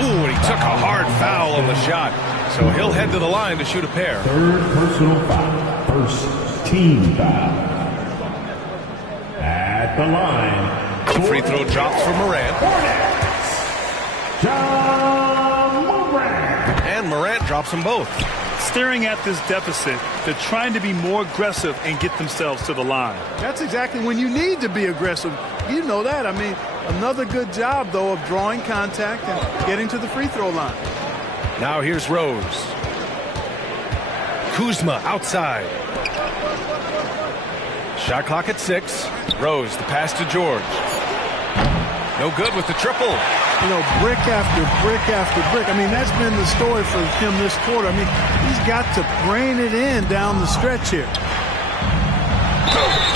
Ooh, and he took a hard foul on the shot. So he'll head to the line to shoot a pair. Third personal foul. First team foul. At the line. The free throw drops for Morant. And Morant drops them both. Staring at this deficit, they're trying to be more aggressive and get themselves to the line. That's exactly when you need to be aggressive. You know that. I mean, another good job, though, of drawing contact and getting to the free throw line. Now here's Rose. Kuzma outside. Shot clock at 6. Rose, the pass to George. No good with the triple. You know, brick after brick after brick. I mean, that's been the story for him this quarter. I mean, he's got to brain it in down the stretch here.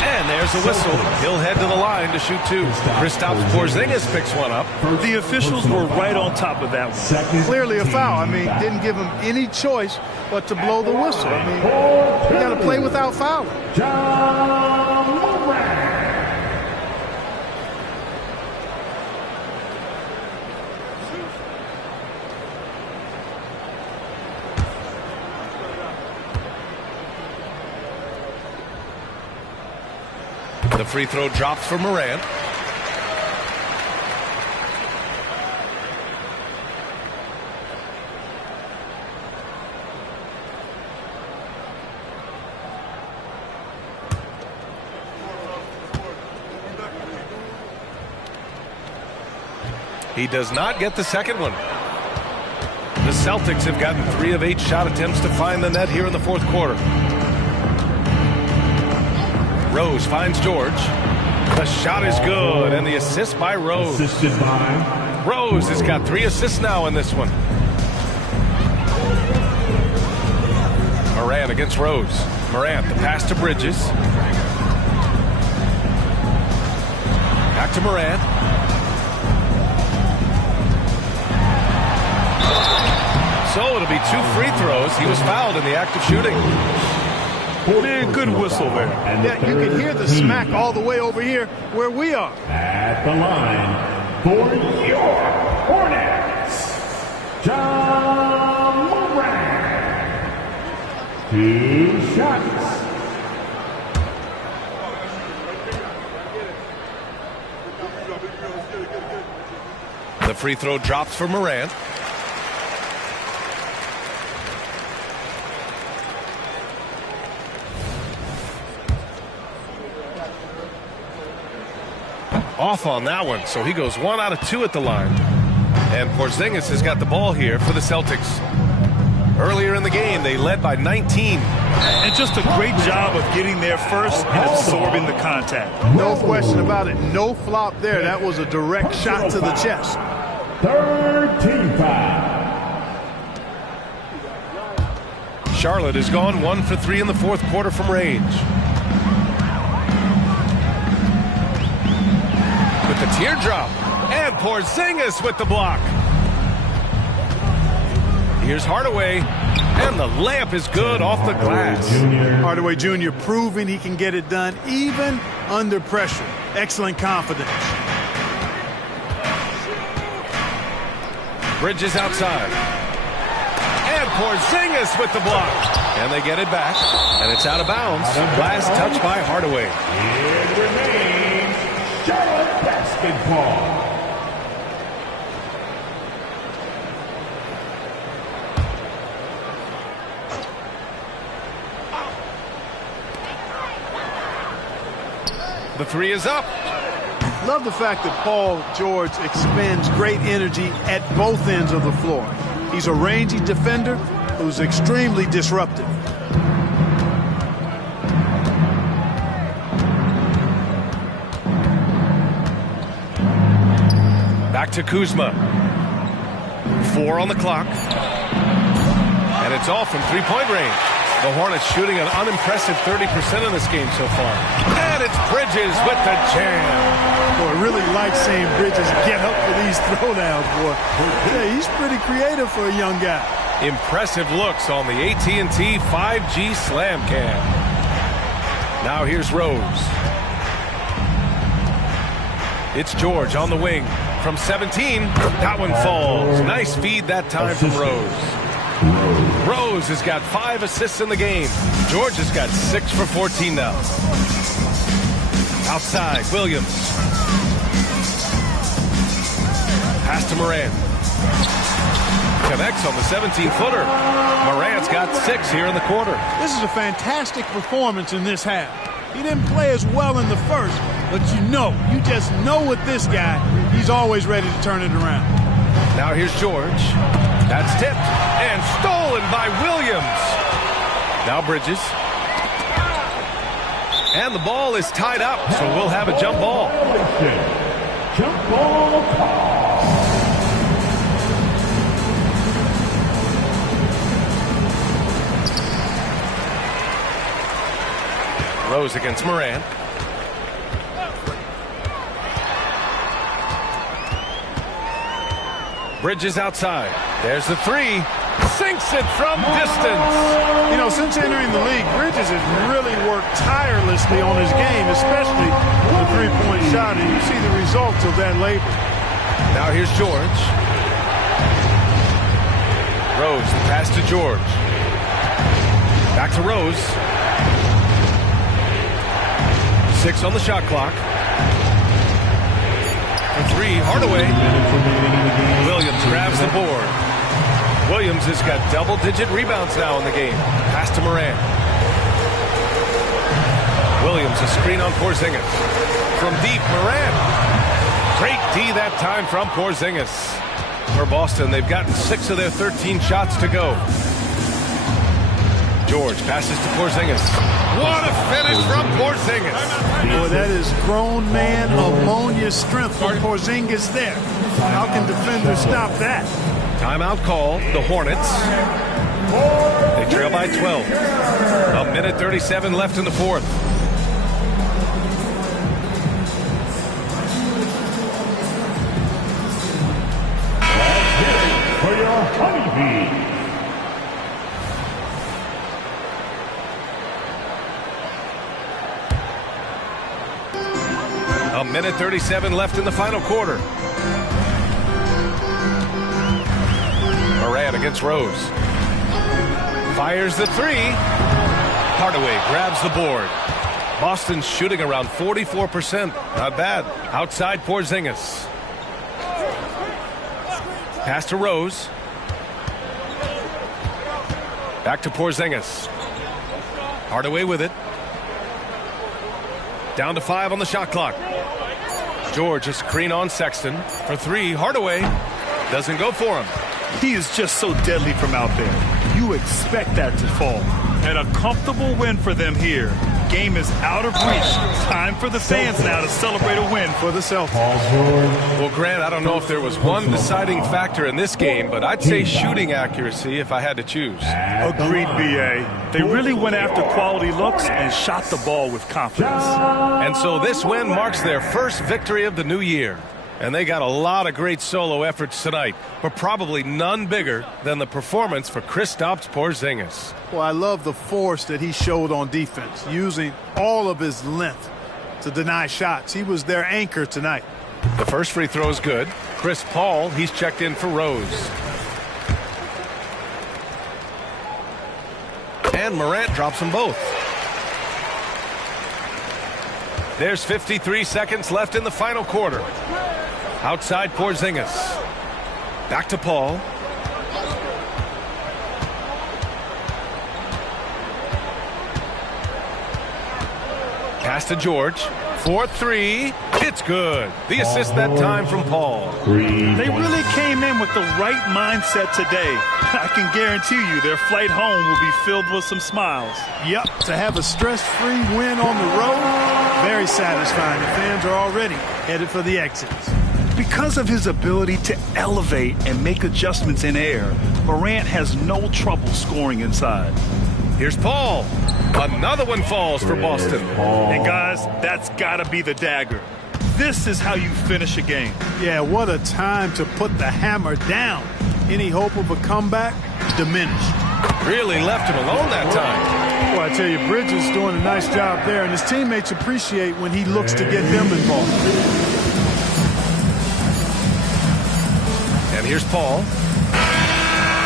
And there's a whistle. He'll head to the line to shoot 2. Kristaps Porzingis picks one up. The officials were right on top of that one. Clearly a foul. I mean, didn't give him any choice but to blow the whistle. I mean, you got to play without fouling. The free throw drops for Morant. He does not get the second one. The Celtics have gotten 3 of 8 shot attempts to find the net here in the fourth quarter. Rose finds George. The shot is good, and the assist by Rose. Assisted by Rose has got 3 assists now in this one. Morant against Rose. Morant, the pass to Bridges. Back to Morant. So it'll be 2 free throws. He was fouled in the act of shooting. Man, good whistle there. Yeah, you can hear the smack all the way over here where we are. At the line for your Hornets, John 2 shots. The free throw drops for Morant. Off on that one, so he goes 1 out of 2 at the line. And Porzingis has got the ball here for the Celtics. Earlier in the game, they led by 19. And just a great job of getting there first and absorbing the contact. No question about it. No flop there. That was a direct shot to the chest. Third team foul. Charlotte has gone 1 for 3 in the fourth quarter from range. With the teardrop. And Porzingis with the block. Here's Hardaway. And the layup is good off the glass. Hardaway Jr. proving he can get it done even under pressure. Excellent confidence. Bridges outside. And Porzingis with the block. And they get it back. And it's out of bounds. Last touch by Hardaway. It remains Charlotte basketball. The three is up. Love the fact that Paul George expends great energy at both ends of the floor. He's a rangy defender who's extremely disruptive. Back to Kuzma. 4 on the clock. And it's all from three-point range. The Hornets shooting an unimpressive 30% in this game so far. And it's Bridges with the jam. Boy, I really like seeing Bridges get up for these throwdowns, boy. Yeah, he's pretty creative for a young guy. Impressive looks on the AT&T 5G Slam Cam. Now here's Rose. It's George on the wing. From 17, that one falls. Nice feed that time from Rose. Rose has got 5 assists in the game. George has got 6 for 14 now. Outside, Williams. Pass to Morant. Connects on the 17-footer. Morant's got 6 here in the quarter. This is a fantastic performance in this half. He didn't play as well in the first, but you just know with this guy, he's always ready to turn it around. Now here's George. That's tipped and stolen by Williams. Now Bridges. And the ball is tied up, so we'll have a jump ball. Jump ball call. Rose against Morant. Bridges outside. There's the 3. Sinks it from distance. You know, since entering the league, Bridges has really worked tirelessly on his game, especially the three-point shot, and you see the results of that labor. Now here's George. Rose, the pass to George. Back to Rose. 6 on the shot clock. For 3, Hardaway. Williams grabs the board. Williams has got double-digit rebounds now in the game. Pass to Morant. Williams, a screen on Porzingis. From deep, Morant. Great D that time from Porzingis. For Boston, they've gotten 6 of their 13 shots to go. George passes to Porzingis. What a finish from Porzingis. Boy, that is grown man ammonia strength for Porzingis there. How can defenders stop that? Timeout call, the Hornets. They trail by 12. A minute 37 left in the fourth. For your honeybee. A minute 37 left in the final quarter. Morant against Rose. Fires the three. Hardaway grabs the board. Boston's shooting around 44%. Not bad. Outside Porzingis. Pass to Rose. Back to Porzingis. Hardaway with it. Down to 5 on the shot clock. George, a screen on Sexton. For 3, Hardaway doesn't go for him. He is just so deadly from out there. You expect that to fall. And a comfortable win for them here. Game is out of reach. Time for the fans now to celebrate a win for the Celtics. Well, Grant, I don't know if there was one deciding factor in this game, but I'd say shooting accuracy if I had to choose. Agreed, B.A. They really went after quality looks and shot the ball with confidence. And so this win marks their first victory of the new year. And they got a lot of great solo efforts tonight, but probably none bigger than the performance for Kristaps Porzingis. Well, I love the force that he showed on defense, using all of his length to deny shots. He was their anchor tonight. The first free throw is good. Chris Paul, he's checked in for Rose. And Morant drops them both. There's 53 seconds left in the final quarter. Outside Porzingis. Back to Paul. Pass to George. 4-3. It's good. The assist that time from Paul. They really came in with the right mindset today. I can guarantee you their flight home will be filled with some smiles. Yep, to have a stress-free win on the road, very satisfying. The fans are already headed for the exits. Because of his ability to elevate and make adjustments in air, Morant has no trouble scoring inside. Here's Paul. Another one falls for Boston. And guys, that's got to be the dagger. This is how you finish a game. Yeah, what a time to put the hammer down. Any hope of a comeback? Diminished. Really left him alone that time. Well, I tell you, Bridges doing a nice job there, and his teammates appreciate when he looks to get them involved. And here's Paul.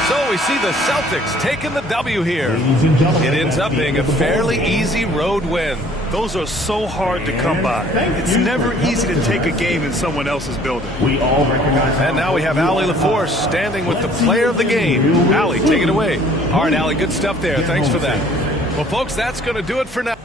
So we see the Celtics taking the W here. It ends up being a fairly easy road win. Those are so hard to come by. It's never easy to take a game in someone else's building. We all recognize. And now we have Allie LaForce standing with the player of the game. Allie, take it away. All right, Allie, good stuff there. Thanks for that. Well, folks, that's going to do it for now.